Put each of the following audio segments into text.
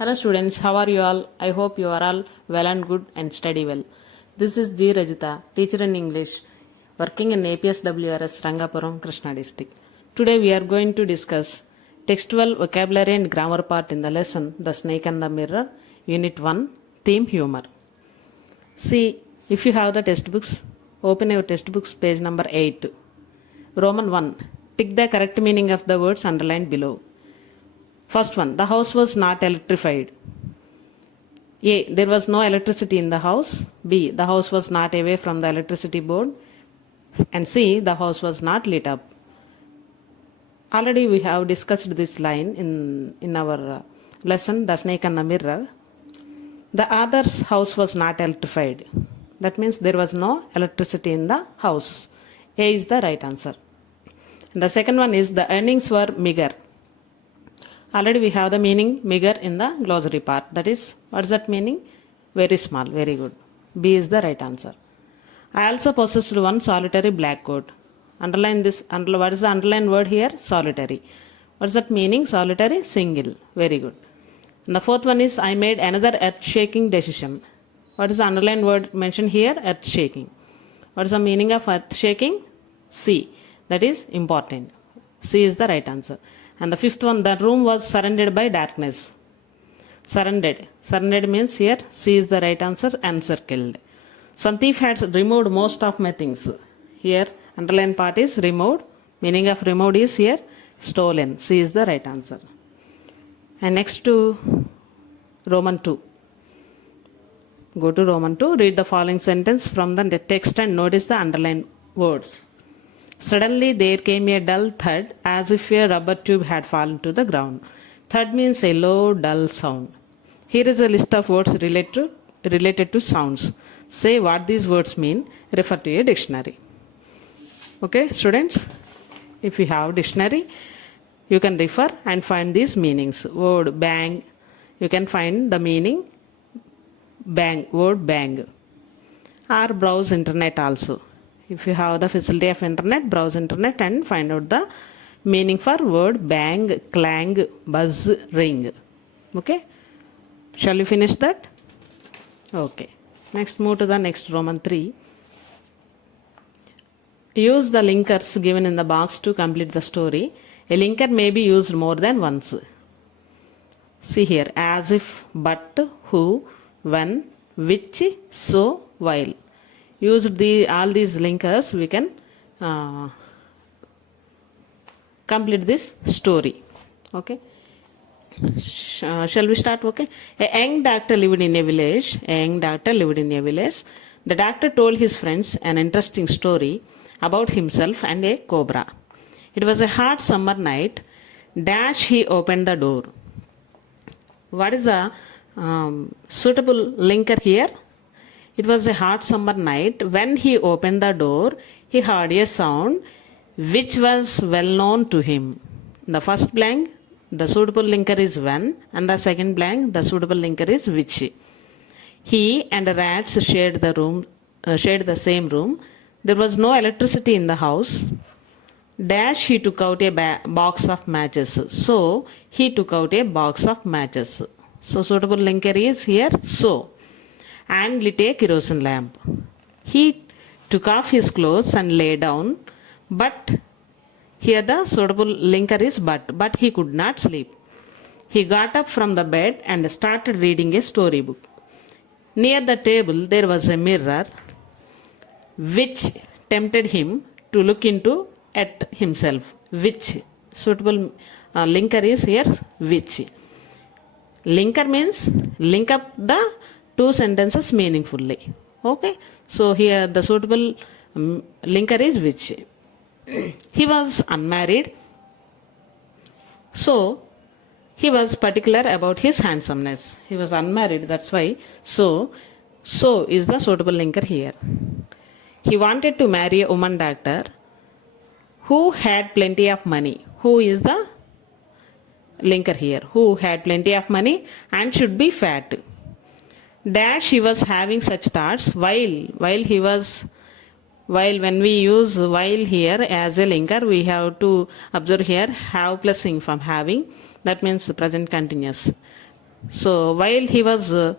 Hello students, how are you all? I hope you are all well and good and study well. This is G. Rajita, teacher in English, working in APSWRS Rangapuram, Krishna district. Today we are going to discuss textual vocabulary and grammar part in the lesson The Snake and the Mirror, Unit 1, Theme Humor. See, if you have the textbooks, open your textbooks page number 8. Roman 1. Tick the correct meaning of the words underlined below. First one, the house was not electrified. A, there was no electricity in the house. B, the house was not away from the electricity board. And C, the house was not lit up. Already we have discussed this line in our lesson, The Snake and the Mirror. The other's house was not electrified. That means there was no electricity in the house. A is the right answer. The second one is the earnings were meager. Already we have the meaning meager in the glossary part. That is, what is that meaning? Very small. Very good. B is the right answer. I also possessed one solitary black coat. Underline this. What is the underlined word here? Solitary. What is that meaning? Solitary, single. Very good. And the fourth one is I made another earth-shaking decision. What is the underlined word mentioned here? Earth-shaking. What is the meaning of earth-shaking? C. That is important. C is the right answer. And the fifth one, the room was surrounded by darkness. Surrounded. Surrounded means here C is the right answer, encircled. Some thief had removed most of my things. Here, underline part is removed. Meaning of removed is here stolen. C is the right answer. And next to Roman 2. Go to Roman 2, read the following sentence from the text and notice the underlined words. Suddenly there came a dull thud as if a rubber tube had fallen to the ground. Thud means a low, dull sound. Here is a list of words related to sounds. Say what these words mean. Refer to a dictionary. Okay, students? If you have dictionary, you can refer and find these meanings. Word bang. You can find the meaning bang. Word bang. Or browse internet also. If you have the facility of internet, browse internet and find out the meaning for word bang, clang, buzz, ring. Okay? Shall we finish that? Okay. Next, move to the next Roman 3. Use the linkers given in the box to complete the story. A linker may be used more than once. See here, as if, but, who, when, which, so, while. Use all these linkers, we can complete this story. Okay. Shall we start? Okay. A young doctor lived in a village. The doctor told his friends an interesting story about himself and a cobra. It was a hot summer night. Dash, he opened the door. What is the suitable linker here? It was a hot summer night. When he opened the door, he heard a sound which was well known to him. The first blank, the suitable linker is when, and the second blank, the suitable linker is which. He and rats shared the same room. There was no electricity in the house. Dash, he took out a box of matches. So, he took out a box of matches. So, suitable linker is here, so. And lit a kerosene lamp. He took off his clothes and lay down, but here the suitable linker is but he could not sleep. He got up from the bed and started reading a storybook. Near the table there was a mirror which tempted him to look into at himself. Which suitable linker is here which. Linker means link up the two sentences meaningfully. Okay. So here the suitable linker is which. He was unmarried. So he was particular about his handsomeness. He was unmarried. That's why. So is the suitable linker here. He wanted to marry a woman doctor who had plenty of money. Who is the linker here? Who had plenty of money and should be fat. Dash, he was having such thoughts while when we use while here as a linker, we have to observe here have plus ing from having. That means present continuous. So while he was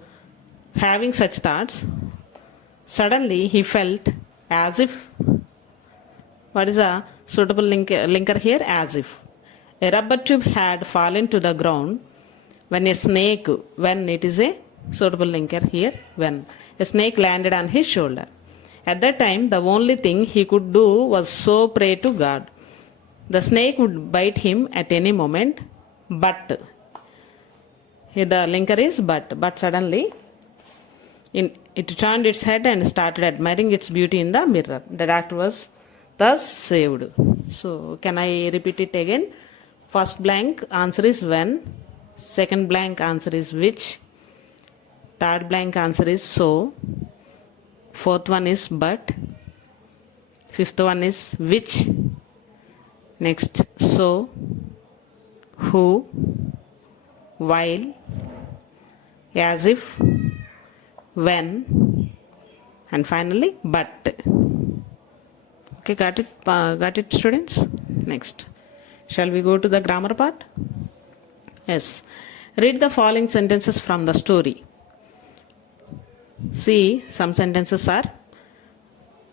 having such thoughts, suddenly he felt as if, what is a suitable linker here? As if a rubber tube had fallen to the ground when a snake, when it is a suitable linker here, when a snake landed on his shoulder. At that time, the only thing he could do was so pray to God. The snake would bite him at any moment, but here the linker is but suddenly it turned its head and started admiring its beauty in the mirror. The doctor was thus saved. So, can I repeat it again? First blank answer is when, second blank answer is which, third blank answer is so, fourth one is but, fifth one is which, next so, who, while, as if, when, and finally but. Okay, got it students? Next, shall we go to the grammar part? Yes. Read the following sentences from the story. See, some sentences are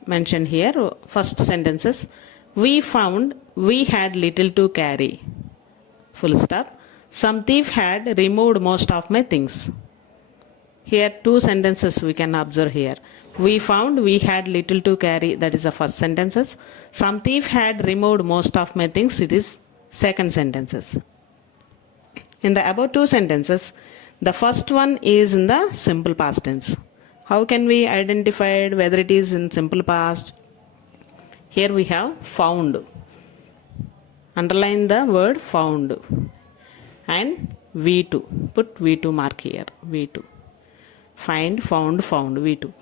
mentioned here. First sentences, we found we had little to carry. Full stop. Some thief had removed most of my things. Here two sentences we can observe here. We found we had little to carry, that is the first sentences. Some thief had removed most of my things, it is second sentences. In the above two sentences, the first one is in the simple past tense. How can we identify whether it is in simple past? Here we have found. Underline the word found. And V2. Put V2 mark here. V2. Find, found, V2.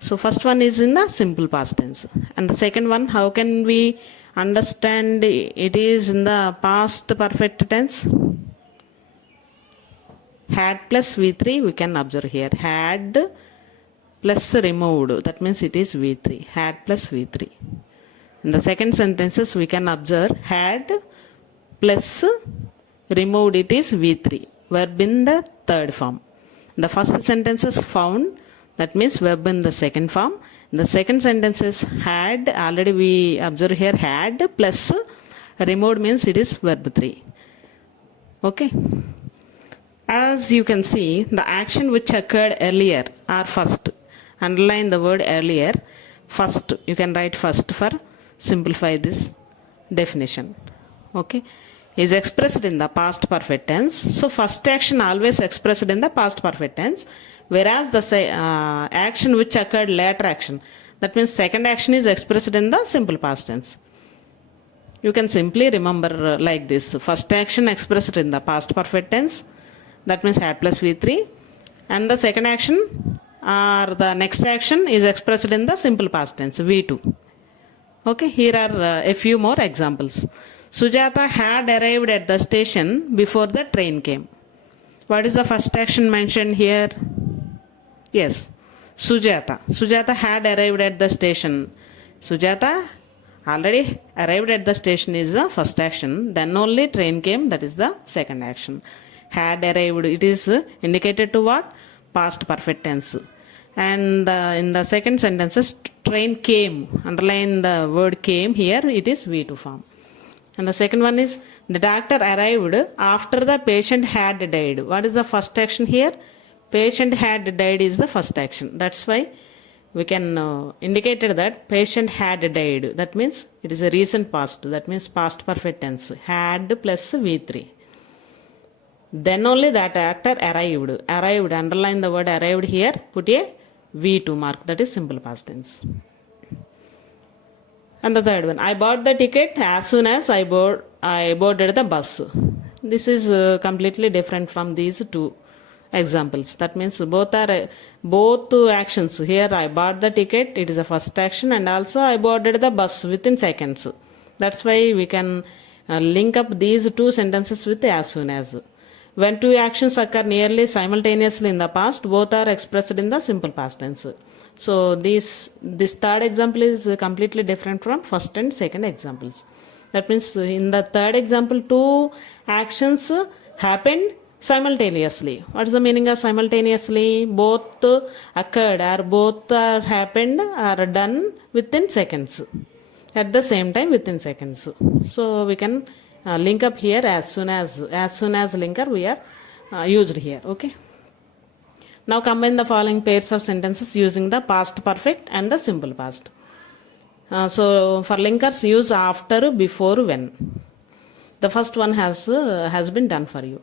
So first one is in the simple past tense. And the second one, how can we understand it is in the past perfect tense? Had plus V3 we can observe here. Had plus removed, that means it is V3. Had plus V3. In the second sentences we can observe had plus removed, it is V3. Verb in the third form. The first sentence is found, that means verb in the second form. The second sentence is had, already we observe here had plus removed means it is verb 3. Okay. As you can see, the action which occurred earlier or first. Underline the word earlier. First, you can write first for simplify this definition. Okay. Is expressed in the past perfect tense. So first action always expressed in the past perfect tense, whereas the action which occurred later action, that means second action is expressed in the simple past tense. You can simply remember like this. First action expressed in the past perfect tense, that means had plus V3, and the second action or the next action is expressed in the simple past tense, V2. Okay, here are a few more examples. Sujata had arrived at the station before the train came. What is the first action mentioned here? Yes, Sujata. Sujata had arrived at the station. Sujata already arrived at the station is the first action. Then only train came, that is the second action. Had arrived, it is indicated to what? Past perfect tense. And in the second sentences, train came. Underline the word came here, it is V2 form. And the second one is the doctor arrived after the patient had died. What is the first action here? Patient had died is the first action. That's why we can indicate that patient had died. That means it is a recent past. That means past perfect tense. Had plus V3. Then only that actor arrived. Arrived. Underline the word arrived here. Put a V2 mark. That is simple past tense. And the third one, I bought the ticket as soon as I boarded the bus. This is completely different from these two examples. That means both actions. Here I bought the ticket, it is a first action, and also I boarded the bus within seconds. That's why we can link up these two sentences with as soon as. When two actions occur nearly simultaneously in the past, both are expressed in the simple past tense. So this third example is completely different from first and second examples. That means in the third example, two actions happened Simultaneously. What is the meaning of simultaneously? Both occurred or both are happened or done within seconds. At the same time within seconds. So we can link up here as soon as linker we are used here. Okay. Now combine the following pairs of sentences using the past perfect and the simple past. So for linkers use after, before, when. The first one has been done for you.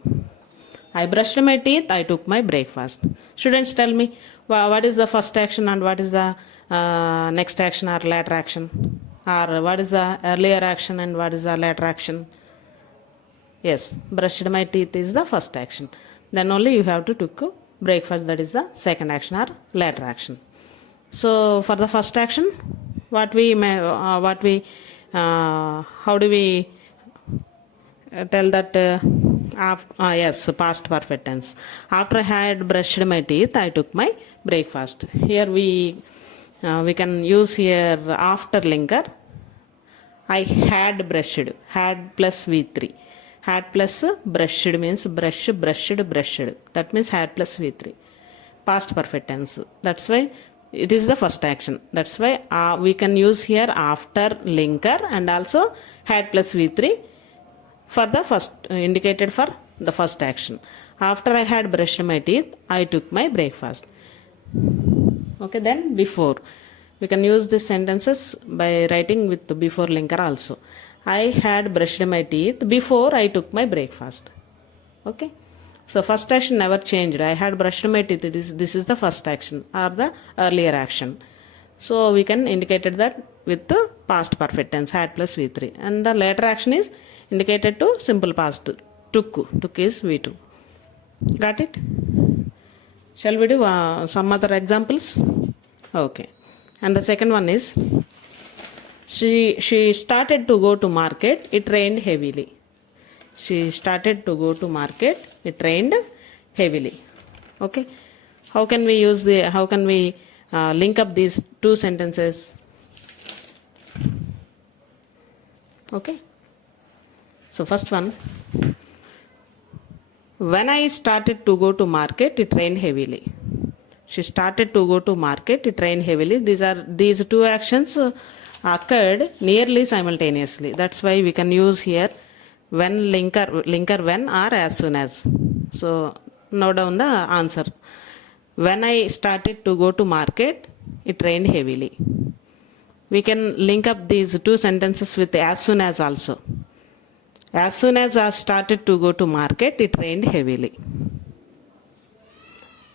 I brushed my teeth, I took my breakfast. Students, tell me what is the first action and what is the next action or later action, or what is the earlier action and what is the later action. Yes, brushed my teeth is the first action. Then only you have to took breakfast, that is the second action or later action. So for the first action, how do we tell that? Yes, past perfect tense. After I had brushed my teeth, I took my breakfast. Here we can use here after linker. I had brushed. Had plus V3. Had plus brushed means brushed. That means had plus V3. Past perfect tense. That's why it is the first action. That's why we can use here after linker and also had plus V3 for the first indicated for the first action. After I had brushed my teeth, I took my breakfast. Okay, then before. We can use these sentences by writing with the before linker also. I had brushed my teeth before I took my breakfast. Okay. So first action never changed. I had brushed my teeth. This is the first action or the earlier action. So we can indicate that with the past perfect tense had plus V3. And the later action is indicated to simple past. Took is V2. Got it? Shall we do some other examples? Okay. And the second one is she started to go to market. It rained heavily. She started to go to market. It rained heavily. Okay. How can we link up these two sentences? Okay. So first one, when I started to go to market, it rained heavily. She started to go to market, it rained heavily. These two actions occurred nearly simultaneously. That's why we can use here when linker when or as soon as. So note down the answer. When I started to go to market, it rained heavily. We can link up these two sentences with as soon as also. As soon as I started to go to market, it rained heavily.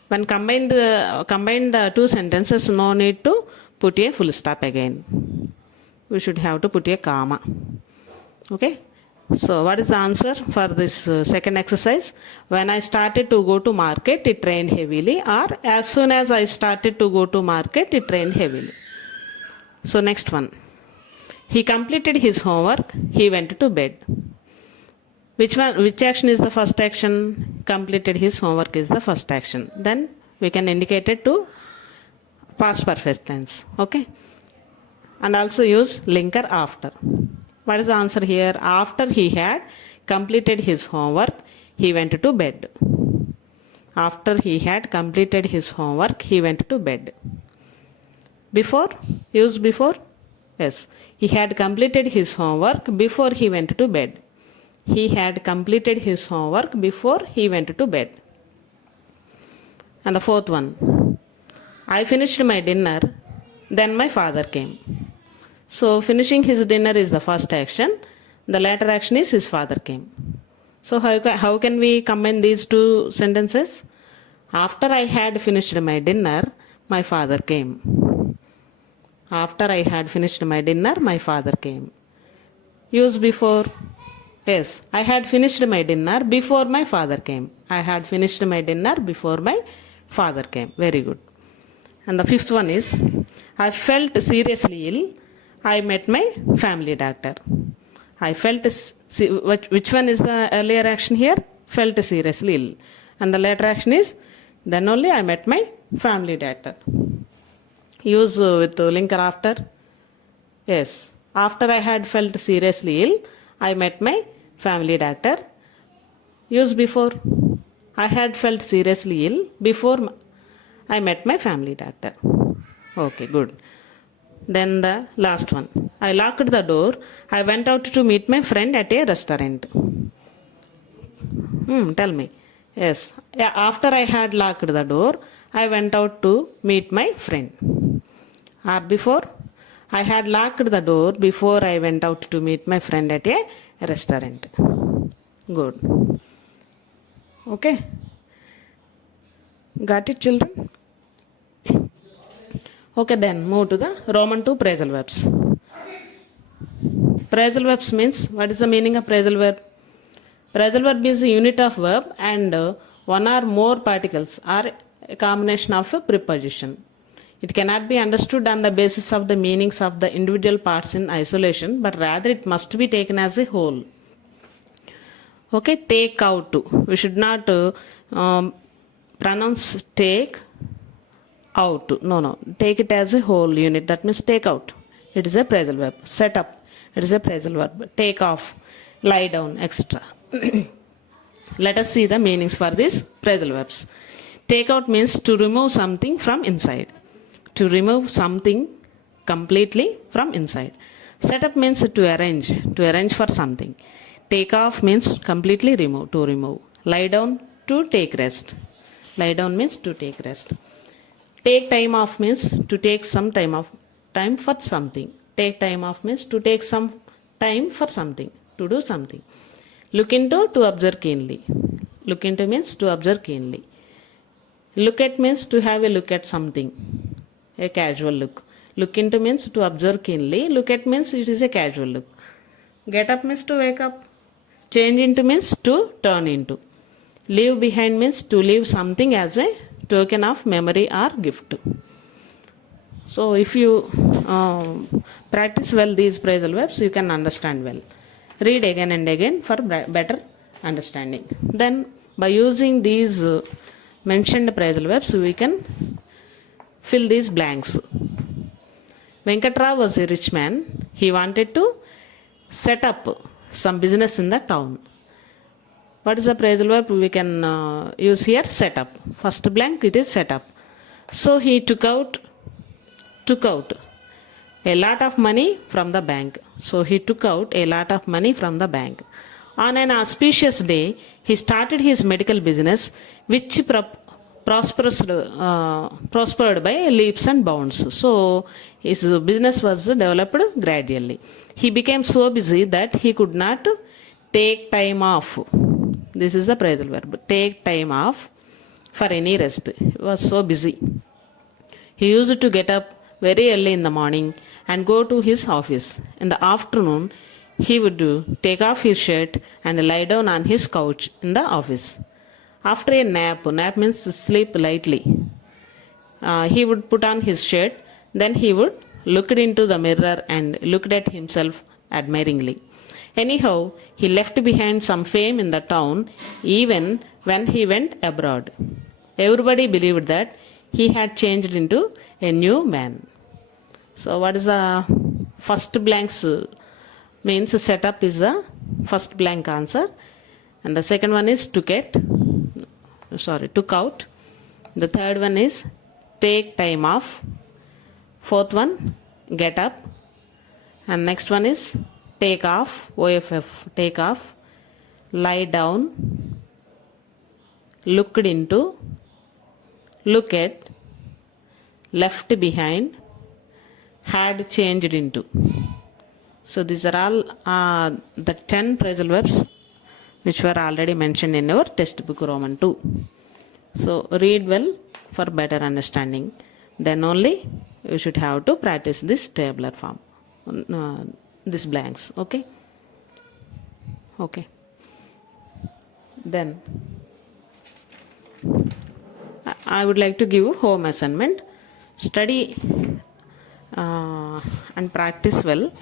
When combine the two sentences, no need to put a full stop again. We should have to put a comma. Okay. So what is the answer for this second exercise? When I started to go to market, it rained heavily, or as soon as I started to go to market, it rained heavily. So next one. He completed his homework. He went to bed. Which action is the first action? Completed his homework is the first action. Then we can indicate it to past perfect tense. Okay. And also use linker after. What is the answer here? After he had completed his homework, he went to bed. After he had completed his homework, he went to bed. Before? Use before? Yes. He had completed his homework before he went to bed. He had completed his homework before he went to bed. And the fourth one. I finished my dinner, then my father came. So finishing his dinner is the first action. The later action is his father came. So how can we combine these two sentences? After I had finished my dinner, my father came. After I had finished my dinner, my father came. Use before. Yes, I had finished my dinner before my father came. I had finished my dinner before my father came. Very good. And the fifth one is, I felt seriously ill. I met my family doctor. I felt, which one is the earlier action here? Felt seriously ill. And the later action is, then only I met my family doctor. Use with linker after. Yes, after I had felt seriously ill, I met my family doctor. Use before. I had felt seriously ill before I met my family doctor. Okay, good. Then the last one. I locked the door. I went out to meet my friend at a restaurant. Tell me. Yes. Yeah, after I had locked the door, I went out to meet my friend. Or before, I had locked the door before I went out to meet my friend at a restaurant. Good. Okay. Got it, children? Okay, then move to the Roman 2 phrasal verbs. Phrasal verbs means, what is the meaning of phrasal verb? Phrasal verb is a unit of verb and one or more particles or a combination of a preposition. It cannot be understood on the basis of the meanings of the individual parts in isolation, but rather it must be taken as a whole. Okay, take out. We should not pronounce take out. No. Take it as a whole unit. That means take out. It is a phrasal verb. Set up. It is a phrasal verb. Take off, lie down, etc. Let us see the meanings for these phrasal verbs. Take out means to remove something from inside. To remove something completely from inside. Set up means to arrange for something. Take off means completely remove, to remove. Lie down, to take rest. Lie down means to take rest. Take time off means to take some time for something. Take time off means to take some time for something, to do something. Look into, to observe keenly. Look into means to observe keenly. Look at means to have a look at something, a casual look. Look into means to observe keenly. Look at means it is a casual look. Get up means to wake up. Change into means to turn into. Leave behind means to leave something as a token of memory or gift. So if you practice well these phrasal verbs, you can understand well. Read again and again for better understanding. Then by using these mentioned phrasal verbs, we can fill these blanks. Venkatrao was a rich man. He wanted to set up some business in the town. What is the phrasal verb we can use here? Set up. First blank, it is set up. So he took out a lot of money from the bank. So he took out a lot of money from the bank. On an auspicious day, he started his medical business, which prospered by leaps and bounds. So his business was developed gradually. He became so busy that he could not take time off. This is the phrasal verb. Take time off for any rest. He was so busy. He used to get up very early in the morning and go to his office. In the afternoon, he would take off his shirt and lie down on his couch in the office. After a nap means sleep lightly, he would put on his shirt, then he would look into the mirror and looked at himself admiringly. Anyhow, he left behind some fame in the town even when he went abroad. Everybody believed that he had changed into a new man. So what is the first blanks means? Set up is the first blank answer, and the second one is took out. The third one is take time off. Fourth one, get up. And next one is take off, OFF, take off. Lie down, looked into, look at, left behind, had changed into. So these are all the 10 phrasal verbs which were already mentioned in our textbook Roman 2. So read well for better understanding. Then only you should have to practice this tabular form, these blanks. Okay. Then I would like to give you home assignment. Study and practice well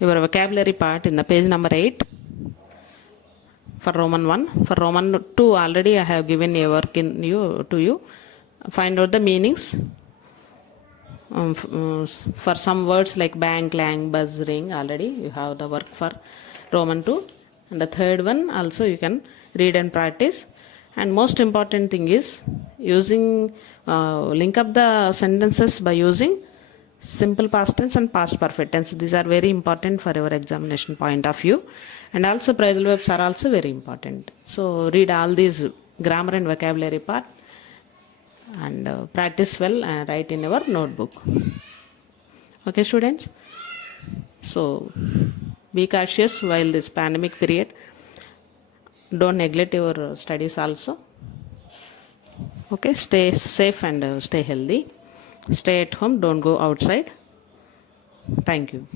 your vocabulary part in the page number 8 for Roman 1. For Roman 2 already I have given a work to you. Find out the meanings for some words like bang, clang, buzz, ring. Already you have the work for Roman 2. And the third one also you can read and practice. And most important thing is using link up the sentences by using simple past tense and past perfect tense. These are very important for your examination point of view, and also phrasal verbs are also very important. So read all these grammar and vocabulary part and practice well and write in your notebook. Okay students, so be cautious while this pandemic period. Don't neglect your studies also. Okay, stay safe and stay healthy. Stay at home, don't go outside. Thank you.